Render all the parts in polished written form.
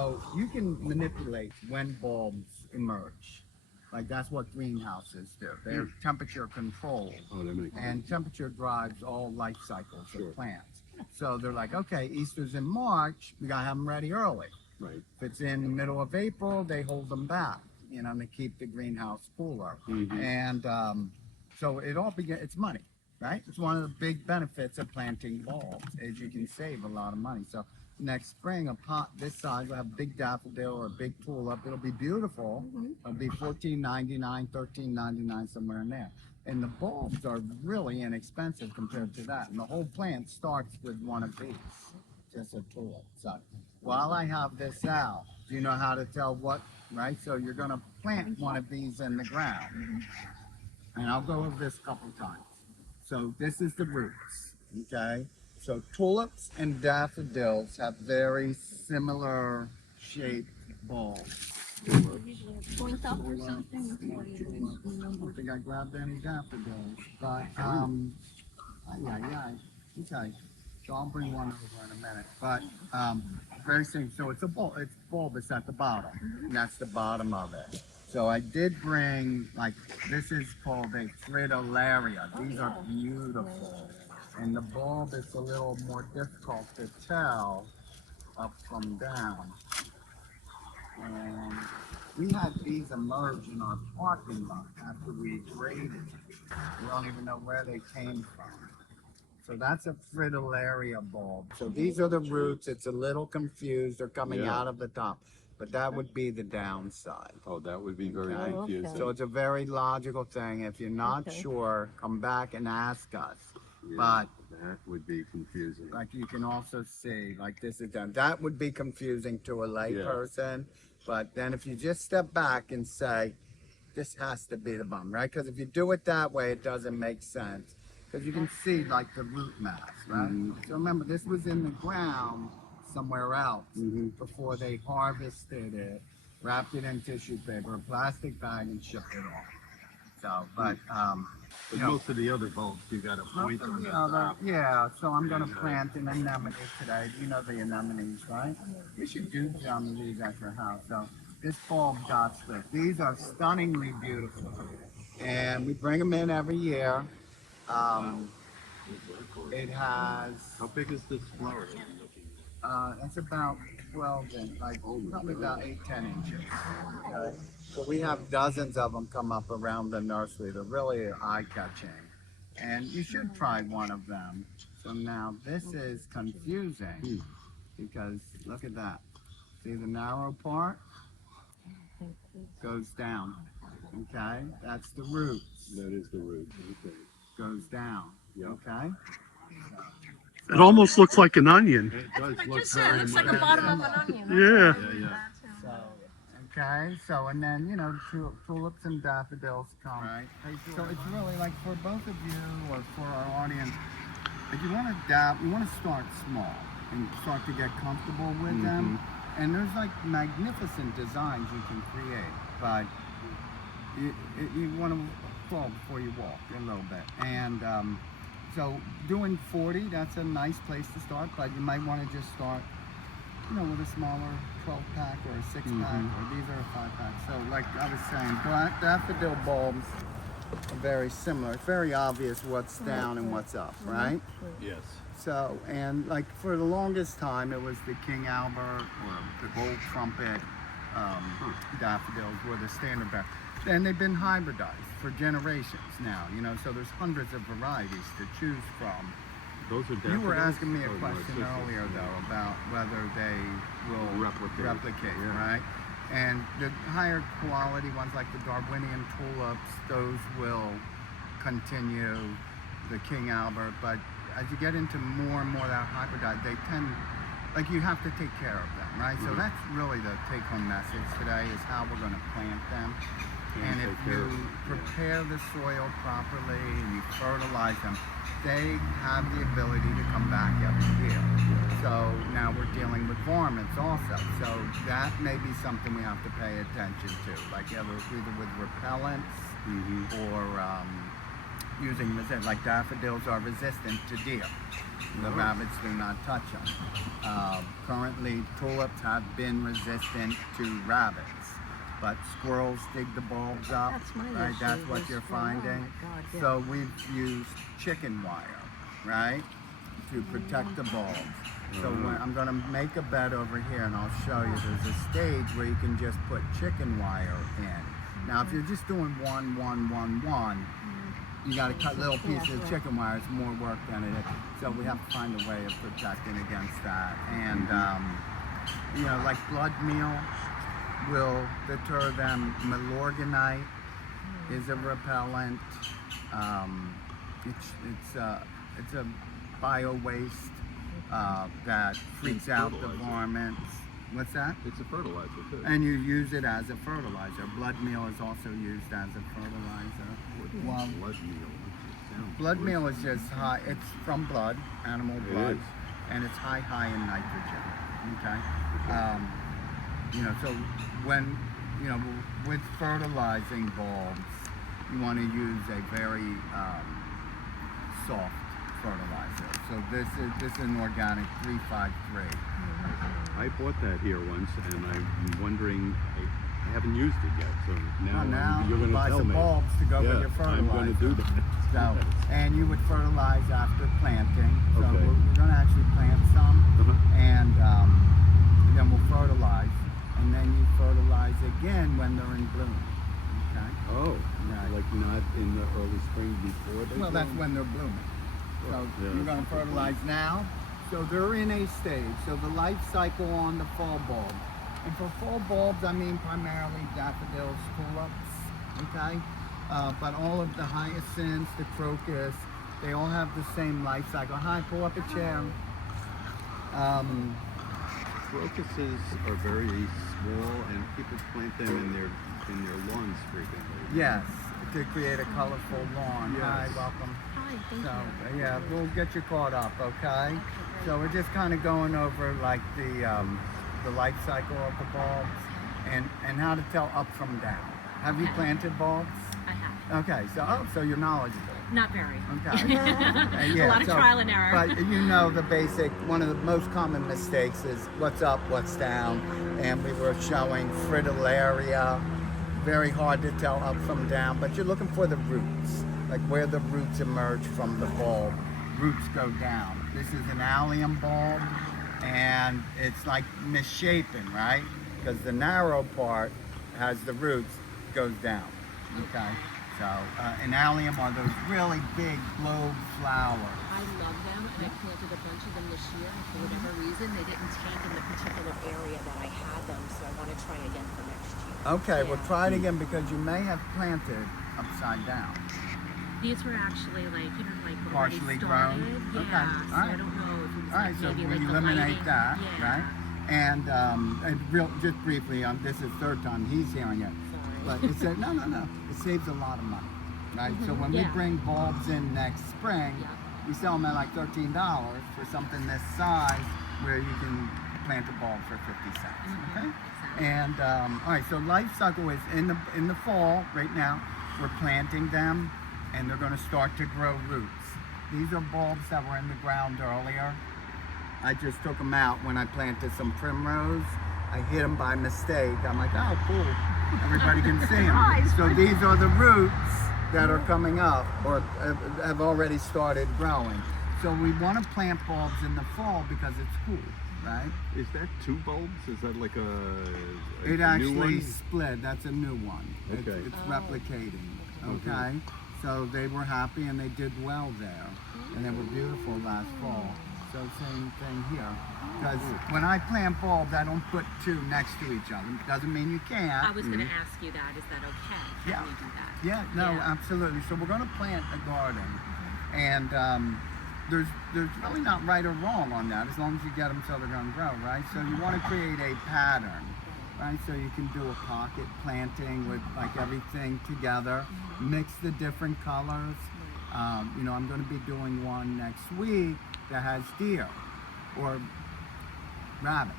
So you can manipulate when bulbs emerge. Like that's what greenhouses do. They're temperature controlled, Oh, that makes sense. and temperature drives all life cycles Sure. of plants. So they're like, okay, Easter's in March, we gotta have them ready early. Right. If it's in the middle of April, they hold them back, you know, and they keep the greenhouse cooler. And so it all it's money, right? It's one of the big benefits of planting bulbs is you can save a lot of money. So next spring, a pot this size will have a big daffodil or a big tulip. It'll be beautiful. It'll be $14.99, $13.99, somewhere in there. And the bulbs are really inexpensive compared to that. And the whole plant starts with one of these, just a tulip. So while I have this out, do you know how to tell what, right? So you're going to plant one of these in the ground. And I'll go over this a couple times. So this is the roots, okay? So tulips and daffodils have very similar shaped bulbs. Point up or something? I don't think I grabbed any daffodils, but okay. So I'll bring one over in a minute. But very simple. So it's a bulb. It's bulbous at the bottom. And that's the bottom of it. So I did bring, like, this is called a fritillaria. These are beautiful. And the bulb is a little more difficult to tell up from down. And we had these emerge in our parking lot after we graded. We don't even know where they came from. So that's a fritillaria bulb. So these are the roots. It's a little confused. They're coming out of the top. But that would be the downside. Oh, that would be very Okay. confusing. So it's a very logical thing. If you're not sure, come back and ask us. Yeah, But that would be confusing. like you can also see, like this is done. That would be confusing to a lay person. But then if you just step back and say, this has to be the bum, right? Because if you do it that way, it doesn't make sense. Because you can see like the root mass, right? So remember, this was in the ground somewhere else before they harvested it, wrapped it in tissue paper, a plastic bag, and shipped it off. So, but But most of the other bulbs, you got to point them at the top. yeah, so I'm going to plant an anemone today. You know the anemones, right? You should do some of these at your house. So this bulb got split. These are stunningly beautiful. And we bring them in every year. It has, How big is this flower? it's about 12 inch, like probably about 8-10 inches. Okay? So we have dozens of them come up around the nursery. They're really eye-catching. And you should try one of them. So now this is confusing because look at that. See the narrow part? Goes down. Okay? That's the roots. That is the root. Okay. Goes down. Okay? It almost looks like an onion. It does I look just said it very looks like much. a bottom of an onion. Yeah. Yeah. Okay, so and then you know tulips and daffodils come. Right. So it's really like for both of you or for our audience, if you want to you want to start small and start to get comfortable with them. And there's like magnificent designs you can create, but you want to fall before you walk a little bit. And so doing 40, that's a nice place to start, but you might want to just start, you know, with a smaller 12-pack or a 6-pack, or these are a 5-pack. So like I was saying, daffodil bulbs are very similar. It's very obvious what's down and what's up, right? Yes. So, and like for the longest time, it was the King Albert or the Gold Trumpet daffodils were the standard bearer. And they've been hybridized for generations now, you know, so there's hundreds of varieties to choose from. Those are You were daffodils? asking me a Oh, no, question it's just- earlier, though, about whether they will Replicate. right? And the higher quality ones like the Darwinian tulips, those will continue, the King Albert, but as you get into more and more that hybridized, they tend, like you have to take care of them, right? So that's really the take-home message today is how we're going to plant them. And if you prepare the soil properly and you fertilize them, they have the ability to come back every year. So now we're dealing with varmints also. So that may be something we have to pay attention to, like either with repellents or using resistant, like daffodils are resistant to deer. The rabbits do not touch them. Currently, tulips have been resistant to rabbits, but squirrels dig the bulbs up. That's my Right, issue, that's what is you're squirrel. Oh my finding. God, yeah. So we've used chicken wire, right, to protect the bulbs. So when, I'm going to make a bed over here, and I'll show you. There's a stage where you can just put chicken wire in. Now, if you're just doing 1, 1, 1, 1, you got to cut little pieces of chicken wire. It's more work than it is. So we have to find a way of protecting against that. And you know, like blood meal will deter them. Milorganite is a repellent. It's a bio waste that freaks out the fertilizer. varmints. What's that? It's a fertilizer too. And you use it as a fertilizer. Blood meal is also used as a fertilizer. Well, Blood meal. Sounds blood good. meal is just high. It's from blood, animal It blood, is. and it's high in nitrogen. Okay. You know, so when with fertilizing bulbs, you want to use a very soft fertilizer. So this is an organic 353. I bought that here once, and I'm wondering. I haven't used it yet, so now, you're going to buy tell some me. bulbs to go Yeah, with your fertilizer. I'm going to do that. So, and you would fertilize after planting. So Okay. we're going to actually plant some, and then we'll fertilize, and then you fertilize again when they're in bloom. Okay. Oh, Right. like not in the early spring before they Well, that's bloom? when they're blooming. So Yeah. you're going to fertilize now. So they're in a stage. So the life cycle on the fall bulb. And for fall bulbs, I mean primarily daffodils, tulips, okay? But all of the hyacinths, the crocus, they all have the same life cycle. Hi, pull up a chair. Crocuses are very small, and people plant them in their lawns frequently. Yes, to create a colorful lawn. Hi, Yes. welcome. Hi, thank So, you. yeah, we'll get you caught up, okay? So we're just kind of going over like the life cycle of the bulbs and how to tell up from down. Have you Okay. planted bulbs? I have. Okay, so you're knowledgeable. Not very. Okay. A lot of trial and error. But you know the basic, one of the most common mistakes is what's up, what's down. And we were showing fritillaria, very hard to tell up from down, but you're looking for the roots, like where the roots emerge from the bulb. Roots go down. This is an allium bulb, and it's like misshapen, right? Because the narrow part has the roots, goes down. Okay. So an allium are those really big globe flowers. I love them, and I planted a bunch of them this year, and for whatever reason, they didn't take in the particular area that I had them, so I want to try again for next year. Okay, well Yeah. try it again because you may have planted upside down. These were actually like, like Partially already grown? started. Yeah, Okay, so alright. I don't know if it was All right, like so maybe we like the eliminate lighting. that, Yeah. right? And just briefly, this is third time he's hearing it, Sorry. but it said no. It saves a lot of money, right? So when we Yeah. bring bulbs in next spring, Yeah. we sell them at like $13 for something this size, where you can plant a bulb for 50 cents. Okay. Exactly. And all right, so life cycle is in the fall. Right now, we're planting them, and they're going to start to grow roots. These are bulbs that were in the ground earlier. I just took them out when I planted some primrose. I hit them by mistake. I'm like, oh, cool. Everybody can see them. So these are the roots that are coming up or have already started growing. So we want to plant bulbs in the fall because it's cool, right? Is that two bulbs? Is that like a It new actually one? split. That's a new one. Okay. It's replicating. Okay. So they were happy and they did well there. And they were beautiful last fall. So same thing here. Because when I plant bulbs, I don't put two next to each other. Doesn't mean you can't. I was going to ask you that. Is that okay? Can Yeah. we do that? Yeah, no, Yeah. absolutely. So we're going to plant a garden, and there's really not right or wrong on that as long as you get them so they're going to grow, right? So you want to create a pattern, right? So you can do a pocket planting with like everything together, mix the different colors. I'm going to be doing one next week that has deer or rabbits.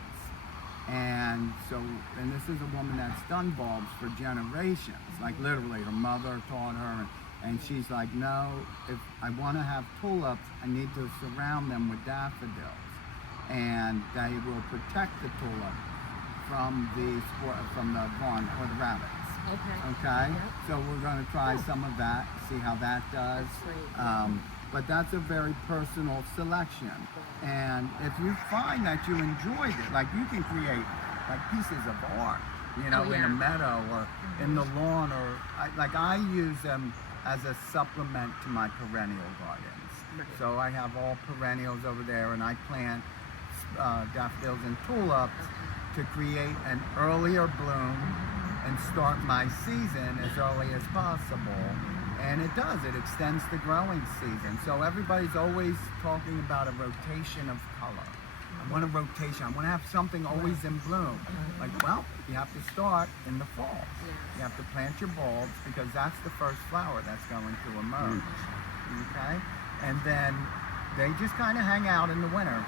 And this is a woman that's done bulbs for generations. Like literally, her mother taught her, and And she's like, no, if I want to have tulips, I need to surround them with daffodils. And they will protect the tulip from the varmint or the rabbits. Okay? Yep. So we're going to try some of that, see how that does. That's great. But that's a very personal selection. And if you find that you enjoyed it, like you can create like pieces of art, you know, Oh, in yeah. a meadow or in the lawn, or I use them as a supplement to my perennial gardens. Right. So I have all perennials over there, and I plant daffodils and tulips to create an earlier bloom and start my season as early as possible. And it does, it extends the growing season. So everybody's always talking about a rotation of color. I want a rotation, I want to have something always in bloom. Like, well, you have to start in the fall. You have to plant your bulbs because that's the first flower that's going to emerge. Okay? And then they just kind of hang out in the winter.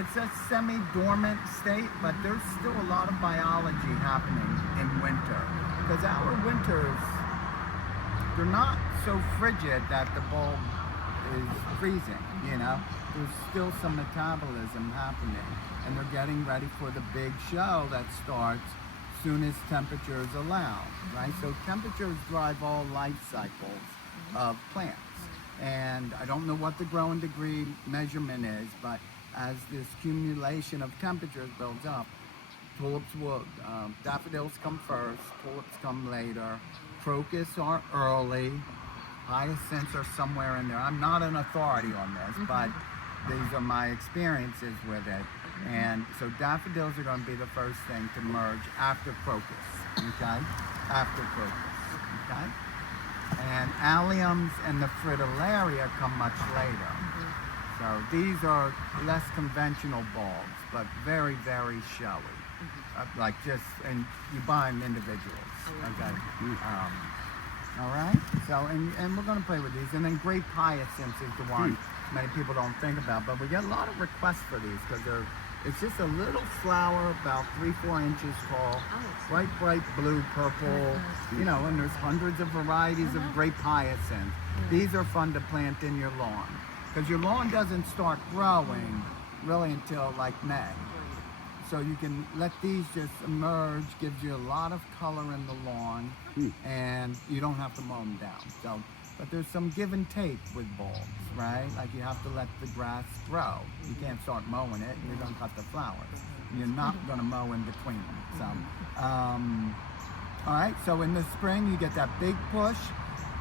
It's a semi-dormant state, but there's still a lot of biology happening in winter. Because our winters, they're not so frigid that the bulb is freezing, you know? There's still some metabolism happening, and they're getting ready for the big show that starts soon as temperatures allow, right? So temperatures drive all life cycles of plants. And I don't know what the growing degree measurement is, but as this accumulation of temperatures builds up, tulips will, daffodils come first, tulips come later, crocus are early, hyacinths are somewhere in there. I'm not an authority on this, but these are my experiences with it. And so daffodils are going to be the first thing to merge after crocus, okay? After crocus, okay? And alliums and the fritillaria come much later. So these are less conventional bulbs, but very, very showy. Like just, and you buy them individuals, okay? All right, so, and we're gonna play with these. And then grape hyacinths is the one many people don't think about, but we get a lot of requests for these because it's just a little flower about 3-4 inches tall, bright blue, purple, you know, and there's hundreds of varieties of grape hyacinths. These are fun to plant in your lawn because your lawn doesn't start growing really until like May. So you can let these just emerge, gives you a lot of color in the lawn, and you don't have to mow them down. So, but there's some give and take with bulbs, right? Like you have to let the grass grow. You can't start mowing it, you're gonna cut the flowers. You're not gonna mow in between them. So, all right, so in the spring you get that big push,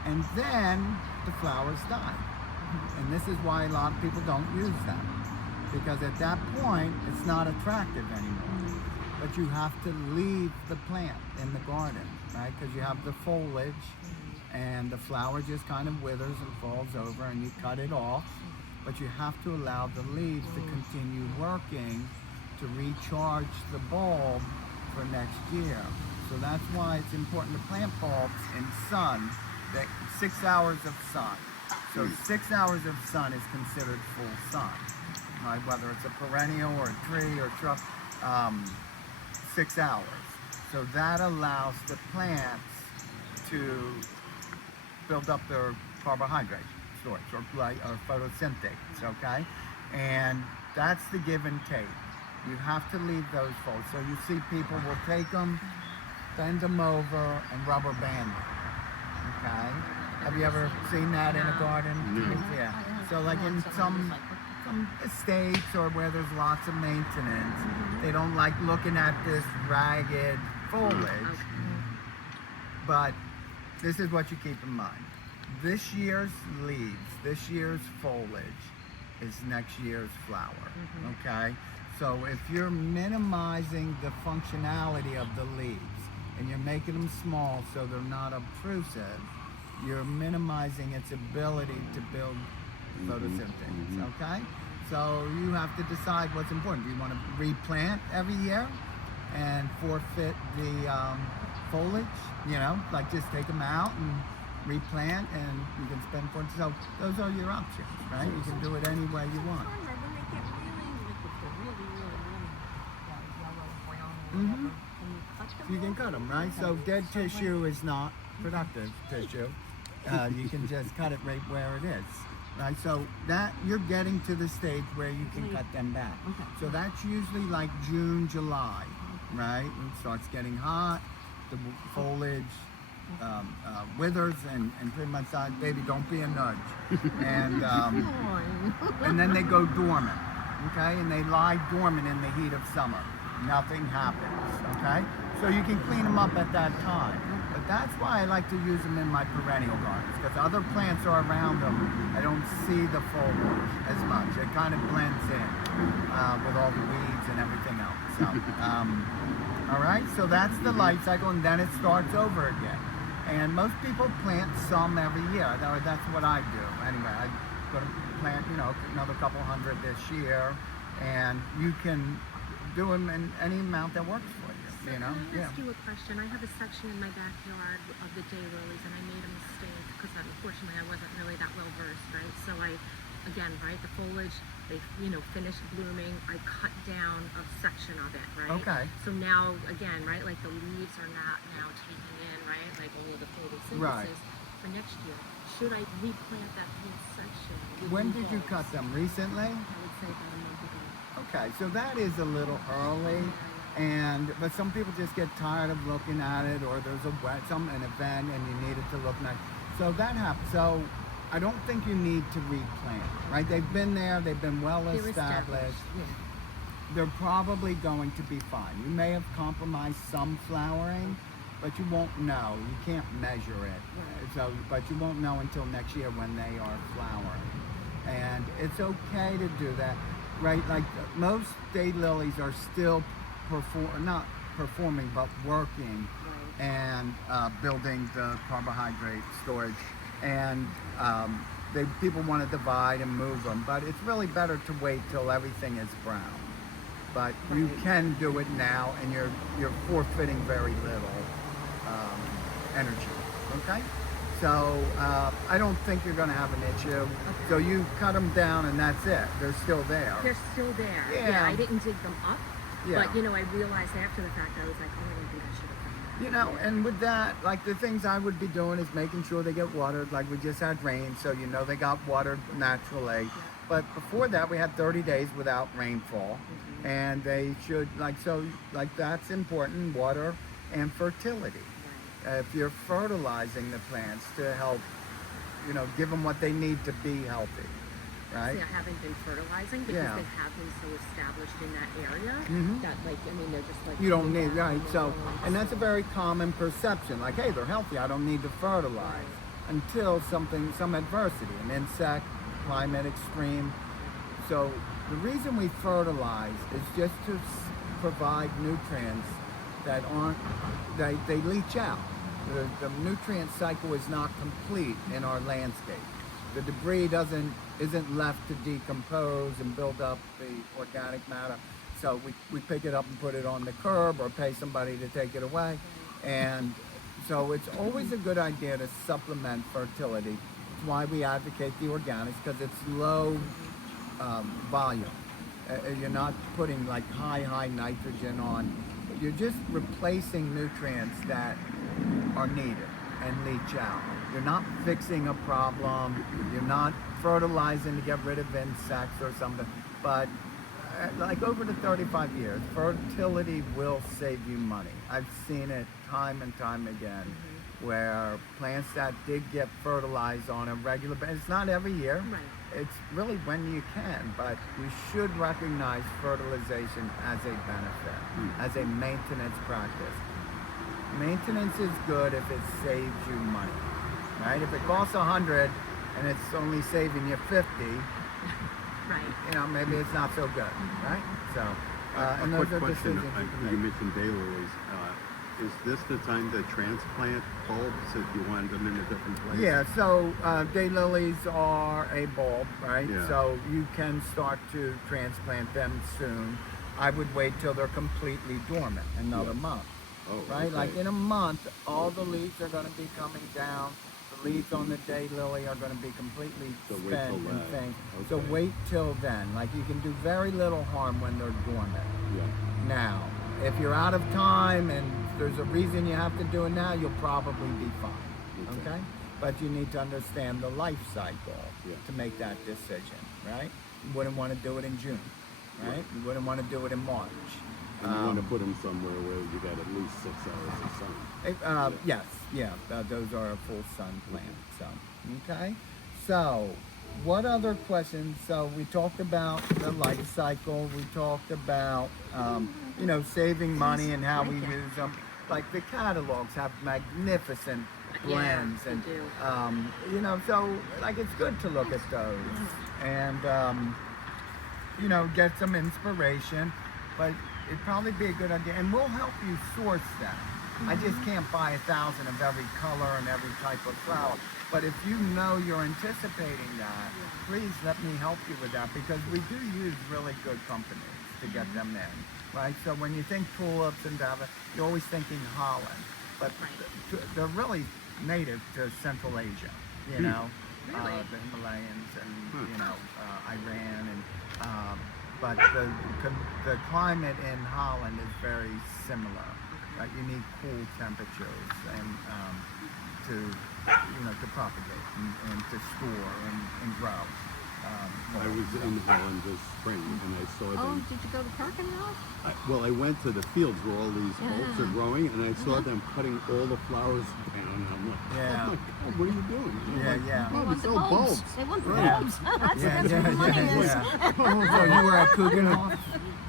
and then the flowers die. And this is why a lot of people don't use them. Because at that point, it's not attractive anymore. But you have to leave the plant in the garden, right? Because you have the foliage, and the flower just kind of withers and falls over, and you cut it off. But you have to allow the leaves to continue working to recharge the bulb for next year. So that's why it's important to plant bulbs in sun, 6 hours of sun. So 6 hours of sun is considered full sun. Right, whether it's a perennial or a tree or shrub, 6 hours. So that allows the plants to build up their carbohydrate storage or photosynthetics, okay? And that's the give and take. You have to leave those folds. So you see people will take them, bend them over, and rubber band them, okay? Have you ever seen that in a garden? Yeah. So like in some estates or where there's lots of maintenance, they don't like looking at this ragged foliage. But this is what you keep in mind. This year's leaves, this year's foliage is next year's flower, okay? So if you're minimizing the functionality of the leaves and you're making them small so they're not obtrusive, you're minimizing its ability to build photosynthesis, okay? So you have to decide what's important. Do you want to replant every year and forfeit the foliage? You know, like just take them out and replant, and you can spend for it. So those are your options, right? You can do it any way you want. Conrad, when they get really, like if they're really yellow, brown, or whatever, can you cut them? You can cut them, right? So dead tissue is not productive tissue. You can just cut it right where it is. Right, so that you're getting to the stage where you can cut them back. Okay. So that's usually like June, July, right? It starts getting hot, the foliage withers, and pretty much baby, don't be a nudge. And and then they go dormant, okay? And they lie dormant in the heat of summer. Nothing happens, okay? So you can clean them up at that time. But that's why I like to use them in my perennial gardens, because other plants are around them. I don't see the foliage as much. It kind of blends in with all the weeds and everything else. So, all right, so that's the life cycle, and then it starts over again. And most people plant some every year. That's what I do. Anyway, I go to plant, another couple hundred this year, and you can do them in any amount that works for you. Can I ask you a question? I have a section in my backyard of the daylilies, and I made a mistake because unfortunately I wasn't really that well versed, right? So the foliage, they finished blooming. I cut down a section of it, right? Okay. So now again, right, like the leaves are not now taking in, right, like all of the photosynthesis. Right. For next year, should I replant that whole section? with When new did you bulbs? cut them? Recently? I would say about a month ago. Okay, so that is a little early, but some people just get tired of looking at it, or there's an event and you need it to look nice. So that happens. So I don't think you need to replant, right? They've been there, they've been well They're established. Yeah. They're probably going to be fine. You may have compromised some flowering, but you won't know. You can't measure it. So, but you won't know until next year when they are flowering. And it's okay to do that, right? Like most daylilies are still not performing, but working and building the carbohydrate storage. And people want to divide and move them, but it's really better to wait till everything is brown. But you can do it now, and you're forfeiting very little energy. Okay, so I don't think you're going to have an issue. Okay. So you cut them down, and that's it. They're still there. They're still there. Yeah. I didn't dig them up, Yeah. but I realized after the fact, I was like, oh, I don't think I should have done that. And with that, like the things I would be doing is making sure they get watered. Like we just had rain, so they got watered naturally. But before that, we had 30 days without rainfall, and they should that's important. Water and fertility. If you're fertilizing the plants to help, give them what they need to be healthy, right? See, I haven't been fertilizing because Yeah. they have been so established in that area Mhm. that, they're just like You don't doing need, that right? on their So, own. and that's a very common perception. Like, hey, they're healthy. I don't need to fertilize until some adversity, an insect, climate extreme. So the reason we fertilize is just to provide nutrients that they leach out. The nutrient cycle is not complete in our landscape. The debris isn't left to decompose and build up the organic matter. So we pick it up and put it on the curb or pay somebody to take it away. And so it's always a good idea to supplement fertility. That's why we advocate the organics, because it's low volume. You're not putting like high nitrogen on. You're just replacing nutrients that are needed and leach out. You're not fixing a problem. You're not fertilizing to get rid of insects or something. But like over the 35 years, fertility will save you money. I've seen it time and time again, where plants that did get fertilized on a regular basis, it's not every year. Right. It's really when you can, but we should recognize fertilization as a benefit, as a maintenance practice. Maintenance is good if it saves you money, right? If it costs 100 and it's only saving you 50, Right. maybe it's not so good, right? So, and A those quick are question. decisions you You can make. mentioned daylilies. Is this the time to transplant bulbs if you want them in a different place? Yeah, so daylilies are a bulb, right? Yeah. So you can start to transplant them soon. I would wait till they're completely dormant, another month, Oh, right? okay. Like in a month, all the leaves are going to be coming down. The leaves on the daylily are going to be completely So wait spent till and that. thing. So Okay. wait till then. Like you can do very little harm when they're dormant. Yeah. Now, if you're out of time and there's a reason you have to do it now, you'll probably be fine. Okay. Okay? but you need to understand the life cycle Yeah. to make that decision, right? You wouldn't want to do it in June, right? You wouldn't want to do it in March. And you want to put them somewhere where you got at least 6 hours of sun. Yes, yeah, those are a full sun plant. So, okay. So, what other questions? So we talked about the life cycle. We talked about, saving money and how we use them. Like the catalogs have magnificent blends, they and do. so like it's good to look at those and get some inspiration. But it'd probably be a good idea, and we'll help you source them. I just can't buy 1,000 of every color and every type of flower. But if you know you're anticipating that, please let me help you with that, because we do use really good companies to get them in, right? So when you think tulips and daffodils, you're always thinking Holland, but they're really native to Central Asia, Really? the Himalayas and Iran and. But the climate in Holland is very similar. Right? You need cool temperatures and to propagate and to store and grow. I was in Holland this spring and I saw Oh, them. did you go to Perkinville? I went to the fields where all these bulbs are growing, and I saw them cutting all the flowers down. And I'm like, Yeah. oh my God, what are you doing? I'm Yeah, like, yeah. Oh, They we want the sell bulbs. They want the Yeah. bulbs. That's Yeah, where the money is. So you were at Keukenhof?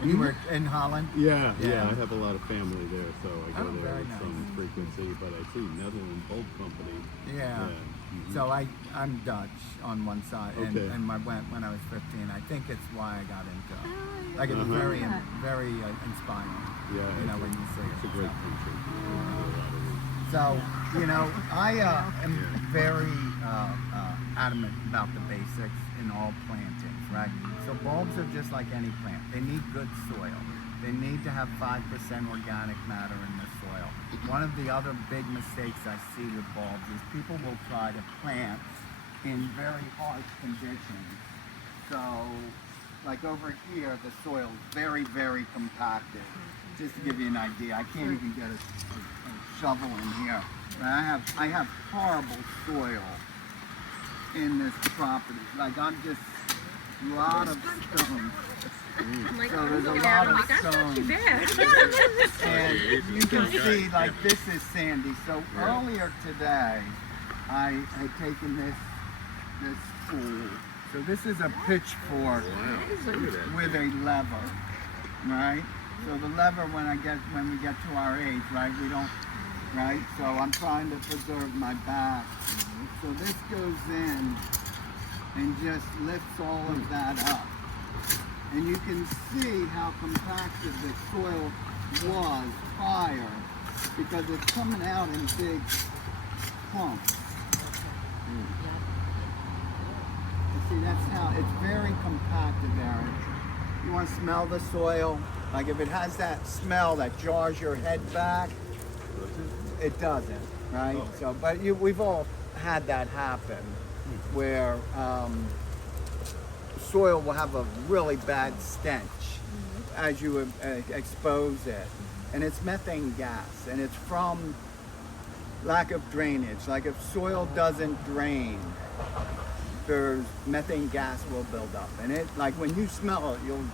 You were in Holland? Yeah, Yeah. I have a lot of family there, so I go Oh, there very with some frequency. But I see Netherlands Bulb Company. Yeah. Mhm. So I'm Dutch on one side, Okay. and I went when I was 15. I think it's why I got into it. Oh, Like it was Uh-huh. very, very inspiring. Yeah, When you see it's it. a great so. country. For a lot of reasons. So, I am very adamant about the basics in all plantings, right? So bulbs are just like any plant. They need good soil. They need to have 5% organic matter in the soil. One of the other big mistakes I see with bulbs is people will try to plant in very harsh conditions. So, like over here, the soil is very, very compacted. Just to give you an idea, I can't even get a shovel in here. I have horrible soil in this property. Like I'm just a lot of stones. I'm like, So I'm there's a looking lot at it, I'm of like, that's not too stones. bad. And you can see like this is sandy. So earlier today, I had taken this tool. So this is a pitchfork with a lever, right? So the lever, when we get to our age, right, we don't, right? So I'm trying to preserve my back. So this goes in and just lifts all of that up. And you can see how compacted the soil was prior, because it's coming out in big clumps. You see, that's how it's very compacted there. You want to smell the soil? Like if it has that smell that jars your head back, it doesn't, right? So, but we've all had that happen, where soil will have a really bad stench as you expose it, and it's methane gas, and it's from lack of drainage. Like if soil doesn't drain, there's methane gas will build up, and it, like when you smell it, you'll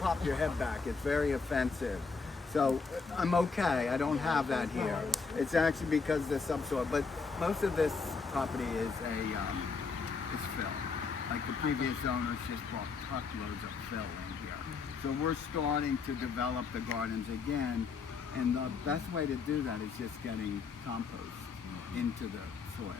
pop your head back. It's very offensive. So I'm okay. I don't have that here. It's actually because of the subsoil, but most of this property is is fill. Like the previous owners just brought truckloads of fill in here. So we're starting to develop the gardens again, and the best way to do that is just getting compost into the soil.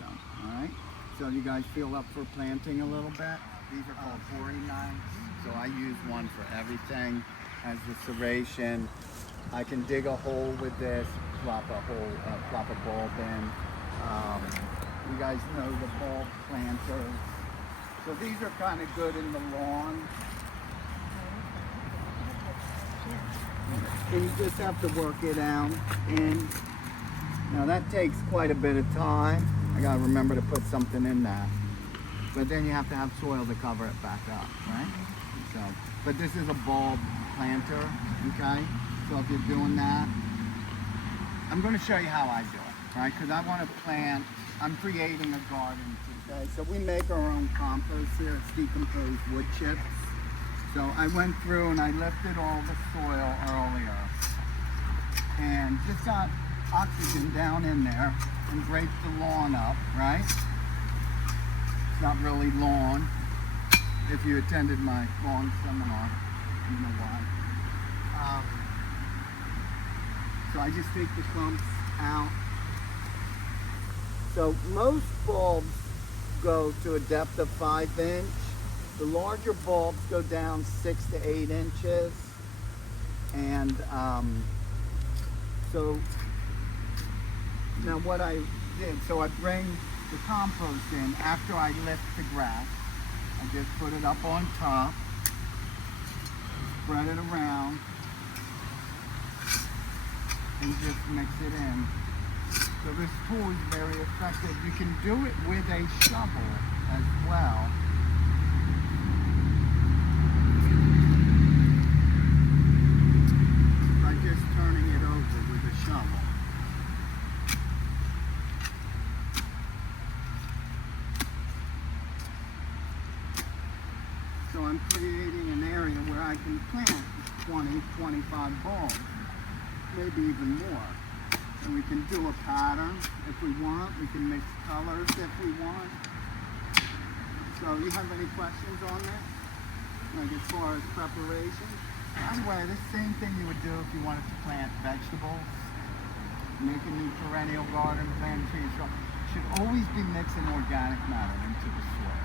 So, all right. So you guys feel up for planting a little bit? These are called 49. So I use one for everything. As the serration, I can dig a hole with this, plop a bulb in. You guys know the bulb planters. So these are kind of good in the lawn. And you just have to work it out in. Now that takes quite a bit of time. I gotta remember to put something in that. But then you have to have soil to cover it back up, right? So, but this is a bulb planter, okay? So if you're doing that, I'm gonna show you how I do it, right? Because I want to plant I'm creating a garden today. So we make our own compost here. It's decomposed wood chips. So I went through and I lifted all the soil earlier and just got oxygen down in there and draped the lawn up, right? It's not really lawn. If you attended my lawn seminar, you know why. So I just take the clumps out. So most bulbs go to a depth of 5 inch. The larger bulbs go down 6 to 8 inches. And so now what I did, so I bring the compost in after I lift the grass. I just put it up on top, spread it around, and just mix it in. So this tool is very effective. You can do it with a shovel as well. By just turning it over with a shovel. So I'm creating an area where I can plant 20, 25 bulbs, maybe even more. And we can do a pattern if we want. We can mix colors if we want. So you have any questions on that? Like as far as preparation? By the way, the same thing you would do if you wanted to plant vegetables, make a new perennial garden, plant trees. Should always be mixing organic matter into the soil.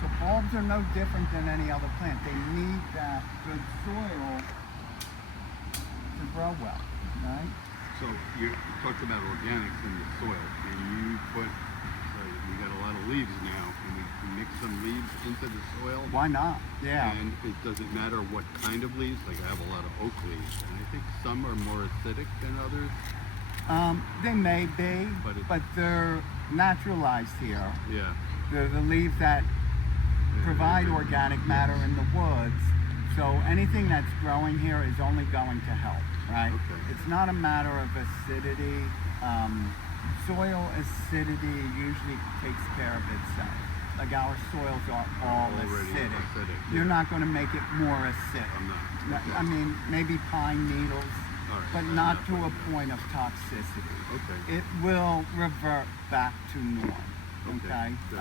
So bulbs are no different than any other plant. They need that good soil to grow well, right? So you talked about organics in the soil. Can you put, we got a lot of leaves now, can we mix some leaves into the soil? Why not? Yeah. And it doesn't matter what kind of leaves, like I have a lot of oak leaves, and I think some are more acidic than others. They may be, But but they're naturalized here. Yeah. They're the leaves that provide organic matter in the woods. So anything that's growing here is only going to help, right? Okay. It's not a matter of acidity. Soil acidity usually takes care of itself. Like our soils are all Already acidic. acidic, You're yeah. not going to make it more acidic. I'm not. Okay. I mean, maybe pine needles, All right. but not to a point of toxicity. Okay. It will revert back to norm. Okay. good.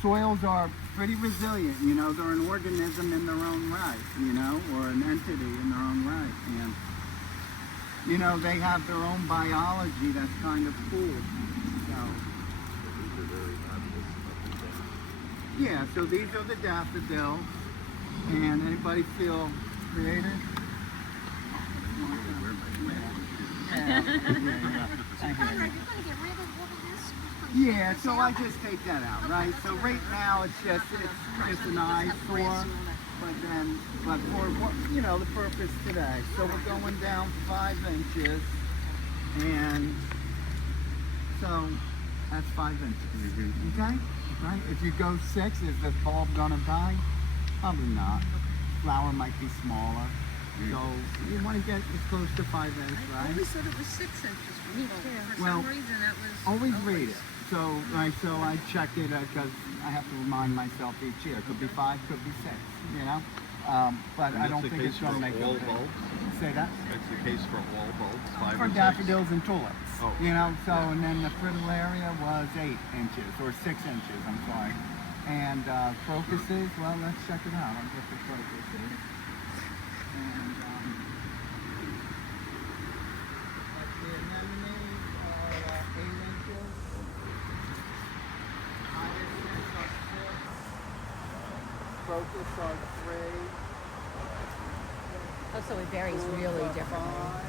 Soils are pretty resilient. You know, they're an organism in their own right. You know, or an entity in their own right, and you know they have their own biology. That's kind of cool. So yeah. So these are the daffodils, and anybody feel creative? Yeah. Conrad, you're gonna get rid of all of this? Yeah, so I just take that out, right? So right now it's just an eyesore, but for what, you know, the purpose today. So we're going down 5 inches, and so that's 5 inches. Okay? Right? If you go 6, is the bulb gonna die? Probably not. Flower might be smaller. So you want to get as close to 5 inches, I right? always thought it was 6 inches. Me too. For Well, some reason that was. Always read it. So, right, so I check it because I have to remind myself each year. Could be 5, could be 6, you know? But And I that's don't the think it's case going to for make a all difference. bulbs? Say that? That's the case for all bulbs, 5 For or 6? daffodils and tulips. Oh, You know, so, yeah. and then the fritillaria was 8 inches, or 6 inches, I'm sorry. And crocuses, well, let's check it out. I'll get the crocuses. And, like the anemones are 8 inches. Hyacinths are 6. Crocus are 3. Oh, so it varies Tulips really are differently. 5.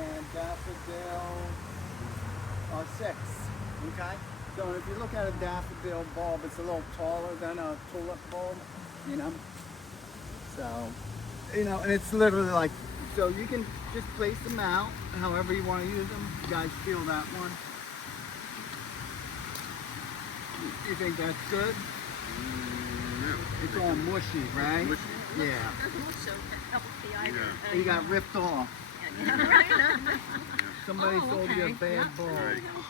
And daffodils are 6. Okay? So if you look at a daffodil bulb, it's a little taller than a tulip bulb, you know? So, you know, and it's literally like, so you can just place them out however you want to use them. You guys feel that one? You think that's good? It's all mushy, right? Mushy. Yeah. Doesn't look so healthy either. Yeah. You got ripped off. Yeah. Somebody Oh, sold you a okay. bad Yep. bulb.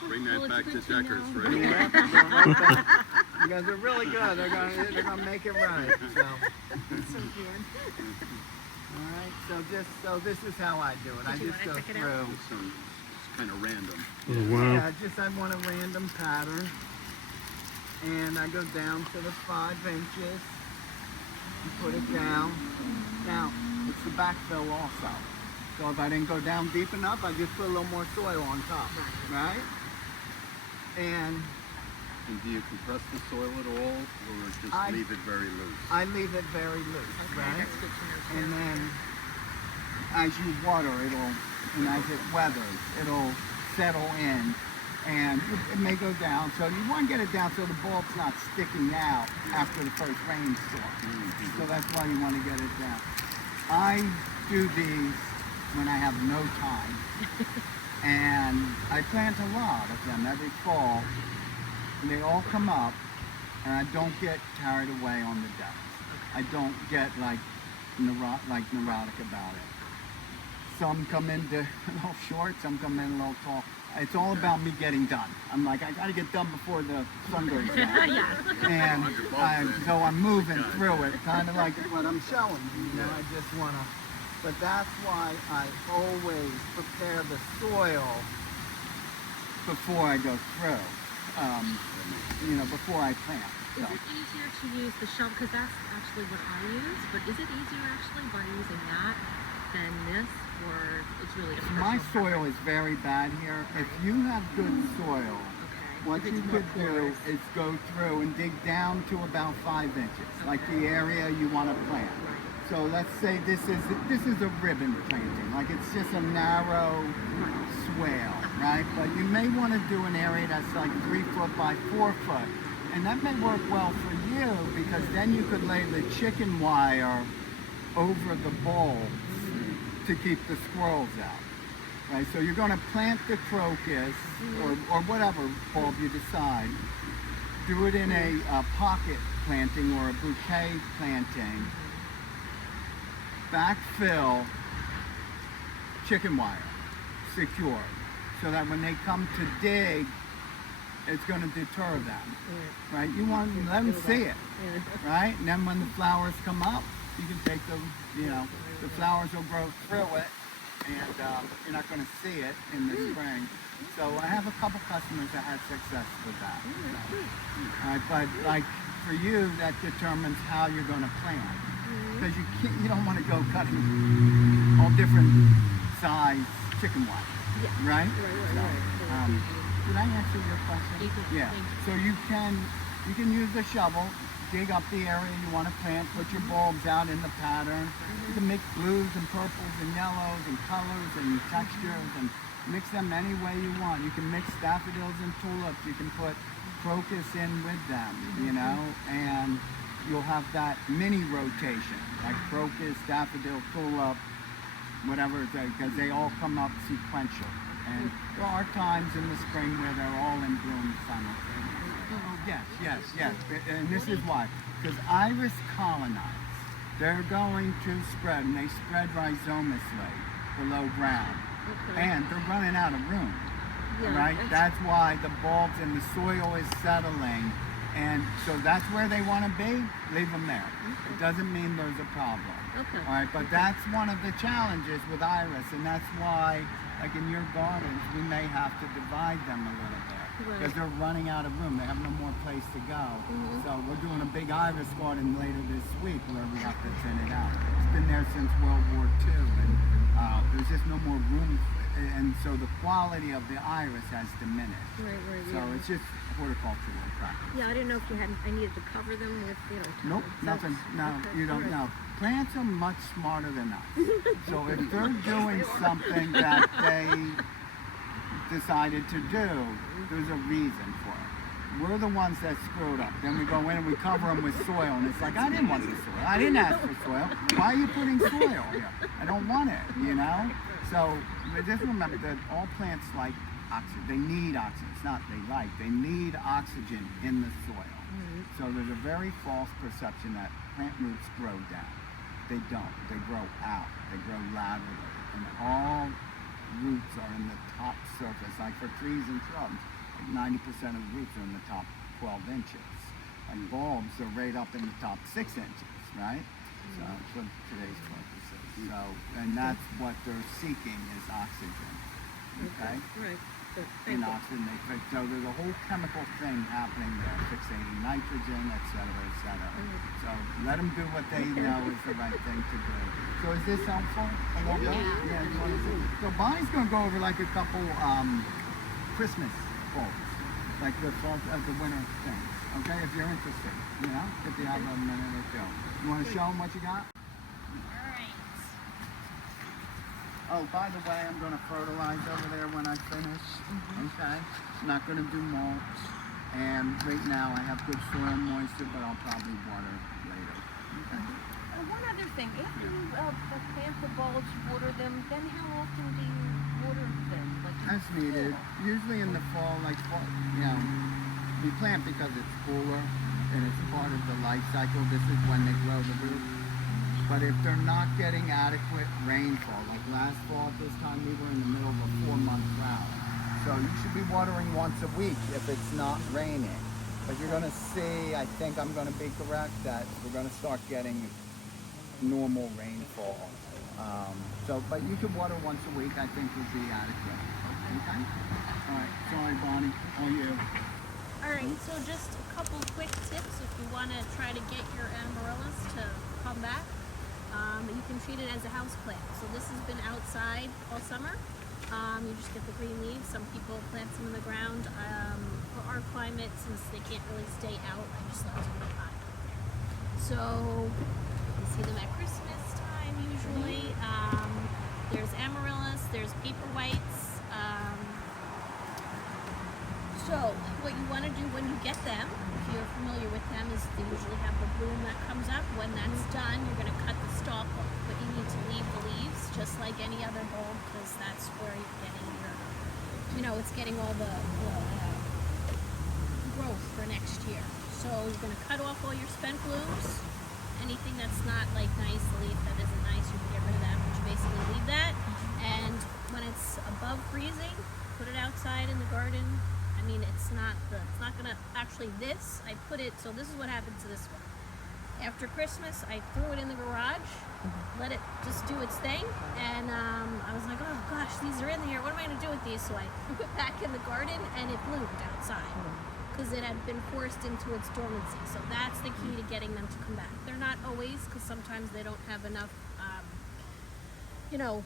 Bring Well, that it's back to good to Decker's, know. right? Yeah, right back. You guys are really good. They're gonna make it right. So, So good. all right. So this is how I do it. I Did you just wanna go check it out? through. It's kind of random. Oh, wow. Yeah, I want a random pattern, and I go down to the 5 inches and put it down. Now it's the backfill also. So if I didn't go down deep enough, I just put a little more soil on top, right? And And do you compress the soil at all, or just I- leave it very loose? I leave it very loose, Okay, right? that's good to know too. And then as you water, and as it weathers, it'll settle in, and it may go down. So you want to get it down so the bulb's not sticking out after the first rainstorm. So that's why you want to get it down. I do these when I have no time, and I plant a lot of them every fall, and they all come up, and I don't get carried away on the depth. I don't get like neurotic about it. Some come in a little short, some come in a little tall. It's all about me getting done. I'm like, I gotta get done before the sun goes down. Yeah. And so I'm moving through it, kind of like what I'm showing you, I just wanna, but that's why I always prepare the soil before I go through, before I plant. Is So. it easier to use the shovel? Because that's actually what I use. But is it easier actually by using that than this, or it's really a My personal soil preference? is very bad here. If you have good soil, Okay. what If you it's more could do porous. is go through and dig down to about 5 inches, like the area you want to plant. Right. So let's say this is a ribbon planting, like it's just a narrow swale, right? But you may want to do an area that's like 3 foot by 4 foot, and that may work well for you because then you could lay the chicken wire over the bulbs to keep the squirrels out. Right, so you're going to plant the crocus or whatever bulb you decide. Do it in a pocket planting or a bouquet planting. Backfill chicken wire, secure, so that when they come to dig, it's going to deter them. Right? You want to let them see it. Right? And then when the flowers come up, you can take them. The flowers will grow through it, and you're not going to see it in the spring. So I have a couple customers that had success with that. All right, but like for you, that determines how you're going to plant, because you don't want to go cutting all different size chicken wire, right? Did I answer your question? You did, Yeah. thank you. So you can use the shovel, dig up the area you want to plant, put your bulbs out in the pattern. You can mix blues and purples and yellows and colors and textures and mix them any way you want. You can mix daffodils and tulips. You can put crocus in with them, and you'll have that mini rotation, like crocus, daffodil, tulip, whatever, because they all come up sequential. And there are times in the spring where they're all in bloom simultaneously. Yes. And this is why. Because iris colonize. They're going to spread, and they spread rhizomously below ground. And they're running out of room. Right? That's why the bulbs and the soil is settling. And so that's where they want to be. Leave them there. It doesn't mean there's a problem. Okay. All right, but that's one of the challenges with iris, and that's why, like in your gardens, we may have to divide them a little bit because they're running out of room. They have no more place to go. So we're doing a big iris garden later this week where we have to thin it out. It's been there since World War II, and there's just no more room, and so the quality of the iris has diminished. Right, So it's just horticultural practice. Yeah, I didn't know if I needed to cover them with, Nope, nothing. No, you don't know. Plants are much smarter than us. So if they're doing something that they decided to do, there's a reason for it. We're the ones that screwed up. Then we go in and we cover them with soil, and it's like, I didn't want the soil. I didn't ask for soil. Why are you putting soil here? I don't want it, So but just remember that all plants like oxygen. They need oxygen. It's not they need oxygen in the soil. So there's a very false perception that plant roots grow down. They don't. They grow out. They grow laterally. And all roots are in the top surface. Like for trees and shrubs, like 90% of the roots are in the top 12 inches. Like bulbs are right up in the top 6 inches, right? So for today's purposes. So, and that's what they're seeking is oxygen. Okay? Right. Good. In Thank you. oxygen, so there's a whole chemical thing happening there, fixating nitrogen, et cetera, et cetera. So let them do what they know is the right thing to do. So is this helpful? A little bit? Yeah. You want to see? So Bonnie's going to go over like a couple Christmas bulbs, like the fall, the winter things. Okay, if you're interested, you know, if you have a minute or two. You want to show them what you got? Oh, by the way, I'm going to fertilize over there when I finish. Okay. I'm not going to do mulch. And right now I have good soil moisture, but I'll probably water later. Okay. One other thing, after you plant the bulbs, water them, then how often do you water them? Like As needed. Usually in the fall, like, you know, we plant because it's cooler and it's part of the life cycle. This is when they grow the roots. But if they're not getting adequate rainfall, like last fall at this time, we were in the middle of a 4-month drought. So you should be watering once a week if it's not raining. But you're going to see, I think I'm going to be correct, that we're going to start getting normal rainfall. But you could water once a week, I think would be adequate. Okay? All right, sorry Bonnie, all you. Alright, so just a couple quick tips if you want to try to get your amaryllis to come back. You can treat it as a house plant. So this has been outside all summer. You just get the green leaves. Some people plant them in the ground. For our climate, since they can't really stay out, I just left them in the pot. So you can see them at Christmas time usually. There's amaryllis, there's paper whites. So what you want to do when you get them, if you're familiar with them, is they usually have the bloom that comes up. When that's done, you're going to cut the stalk off, but you need to leave the leaves just like any other bulb because that's where you're getting your, you know, it's getting all the growth for next year. So you're going to cut off all your spent blooms. Anything that's not like nice, the leaf that isn't nice, you can get rid of that, but you basically leave that. And when it's above freezing, put it outside in the garden. I mean, it's not gonna, actually this, I put it, so this is what happened to this one. After Christmas, I threw it in the garage, let it just do its thing, and I was like, oh gosh, these are in here, what am I gonna do with these? So I threw it back in the garden, and it bloomed outside, because it had been forced into its dormancy. So that's the key to getting them to come back. They're not always, because sometimes they don't have enough, you know,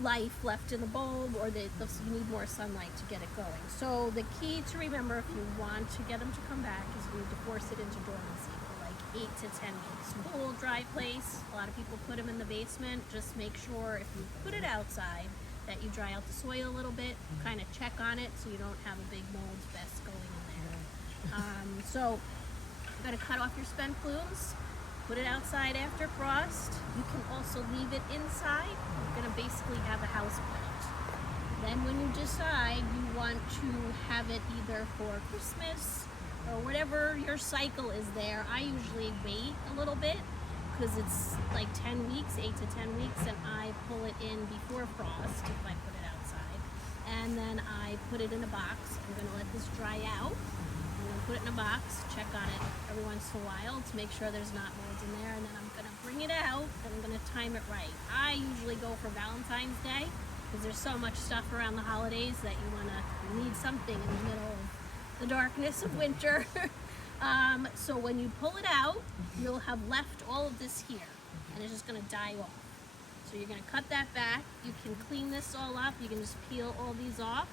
life left in the bulb, or you need more sunlight to get it going. So the key to remember if you want to get them to come back is you need to force it into dormancy for like 8 to 10 weeks. Cool, dry place. A lot of people put them in the basement. Just make sure if you put it outside that you dry out the soil a little bit, kind of check on it so you don't have a big mold fest going in there. So you're going to cut off your spent blooms. Put it outside after frost. You can also leave it inside. You're gonna basically have a house plant. Then when you decide you want to have it either for Christmas or whatever your cycle is there, I usually wait a little bit because it's like 10 weeks, 8 to 10 weeks, and I pull it in before frost if I put it outside. And then I put it in a box. I'm gonna let this dry out. I'm going to put it in a box, check on it every once in a while to make sure there's not molds in there, and then I'm going to bring it out and I'm going to time it right. I usually go for Valentine's Day because there's so much stuff around the holidays that you need something in the middle of the darkness of winter. So when you pull it out, you'll have left all of this here, and it's just going to die off. So you're going to cut that back. You can clean this all up. You can just peel all these off.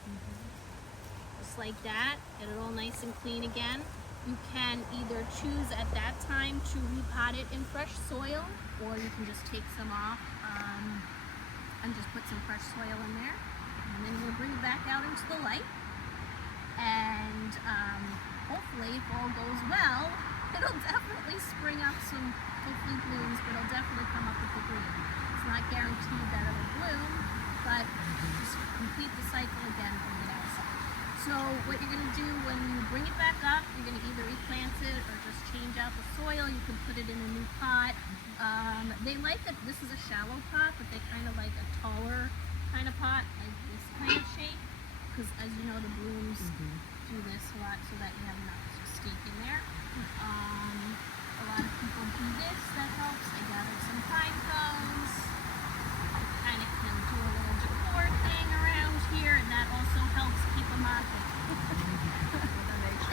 Like that, get it all nice and clean again. You can either choose at that time to repot it in fresh soil, or you can just take some off and just put some fresh soil in there. And then you're gonna bring it back out into the light. And hopefully, if all goes well, it'll definitely spring up some hopefully blooms, but it'll definitely come up with the green. It's not guaranteed that it'll bloom, but just complete the cycle again. So what you're going to do when you bring it back up, you're going to either replant it or just change out the soil. You can put it in a new pot. They like it. This is a shallow pot, but they kind of like a taller kind of pot, like this kind of shape, because as you know, the blooms do this a lot so that you have enough to stake in there. A lot of people do this, that helps. I gathered some pine cones. Kind of can do a little decor thing around here, and that also helps keep them up.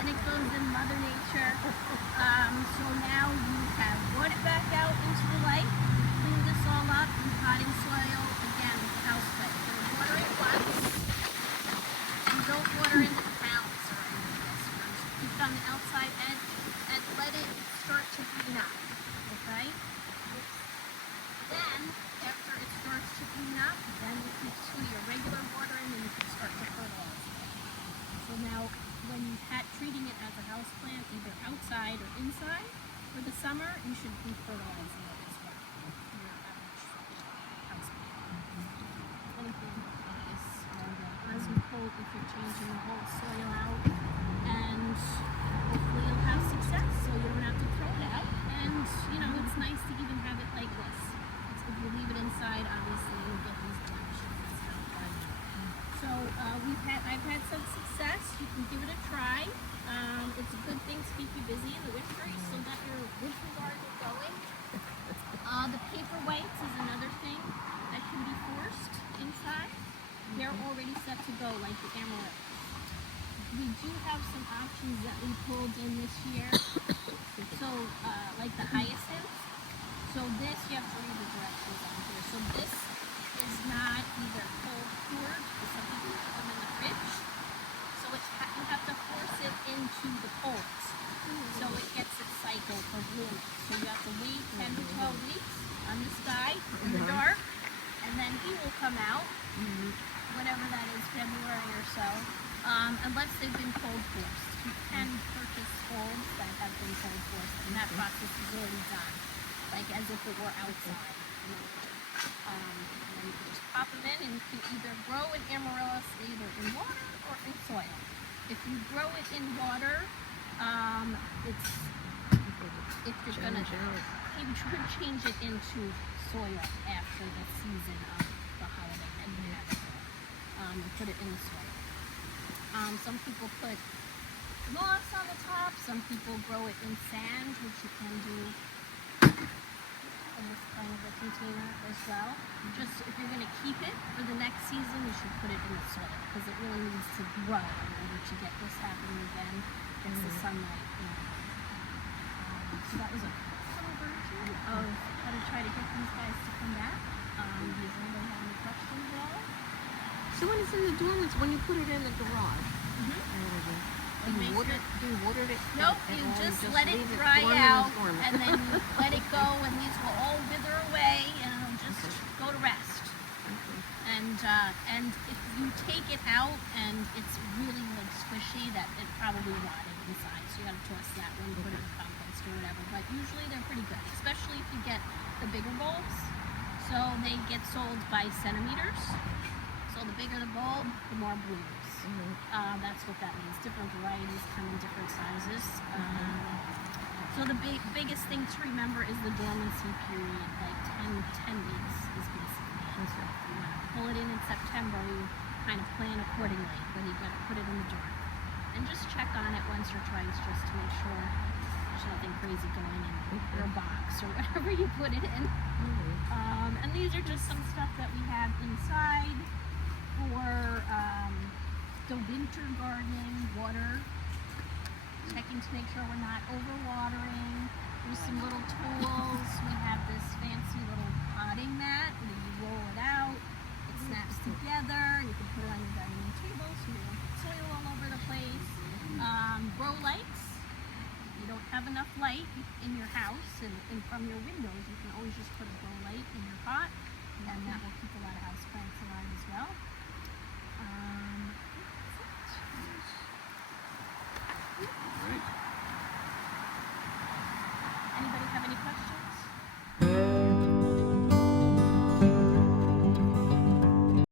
And it goes in Mother Nature. So now you have brought it back out into the light, clean this all up, and potting soil again with the house plant. You're gonna water it once, and don't water into the pounds or anything of this. You're going to keep it on the outside edge and let it start to green up. Okay? Then, after it starts to green up, then you can do your regular watering and you can start to fertilize it. So now, when you're treating it as a house plant, either outside or inside, for the summer, you should be fertilizing it as well. Your average house plant. Anything like this, as you pull, if you're changing the whole soil out, and hopefully you'll have success, so you don't have to throw it out. And you know, it's nice to even have it like this. If you leave it inside, obviously you'll get these blemishes and stuff. So I've had some success. You can give it a try. It's a good thing to keep you busy in the winter. You still got your winter garden going. The paper whites is another thing that can be forced inside. They're already set to go, like the amaranth. We do have some options that we pulled in this year. So, like the hyacinth. So this, you have to read the directions on here. So this is not either cold cured, because some people put them in the fridge. So you have to force it into the cold. So it gets its cycle for blooming. So you have to wait 10 to 12 weeks on this guy in the dark, and then he will come out, whatever that is, February or so, unless they've been cold forced. You can purchase bulbs that have been cold forced, and that process is already done, like as if it were outside. And then you can just pop them in, and you can either grow an amaryllis either in water or in soil. If you grow it in water, if you're gonna, you should change it into soil after the season of the holiday that you have it there. And put it in the soil. Some people put moss on the top. Some people grow it in sand, which you can do in this kind of a container as well. Just if you're going to keep it for the next season, you should put it in the soil because it really needs to grow in order to get this happening again. Gets the sunlight in. So that was a little version of how to try to get these guys to come back. Does anybody have any questions at all? So when it's in the dormants, when you put it in the garage, do you water it? Nope, you just let it dry out, and then you let it go, and these will all wither away, and it'll just go to rest. And if you take it out and it's really like squishy, that it probably rotted inside, so you gotta toss that one, put it in compost or whatever. But usually they're pretty good, especially if you get the bigger bulbs. So they get sold by centimeters. So the bigger the bulb, the more blooms. That's what that means. Different varieties come in different sizes. So the biggest thing to remember is the dormancy period, like 10 weeks is basically it. So if you want to pull it in September, you kind of plan accordingly, but you got to put it in the dark. And just check on it once or twice just to make sure there's nothing crazy going in your box or whatever you put it in. And these are just some stuff that we have inside for the winter gardening, water, checking to make sure we're not overwatering. There's some little tools. We have this fancy little potting mat where you roll it out, it snaps together, you can put it on your dining room table so you don't get soil all over the place. Grow lights. You don't have enough light in your house and from your windows, you can always just put a grow light in your pot, and that will keep a lot of house plants alive as well.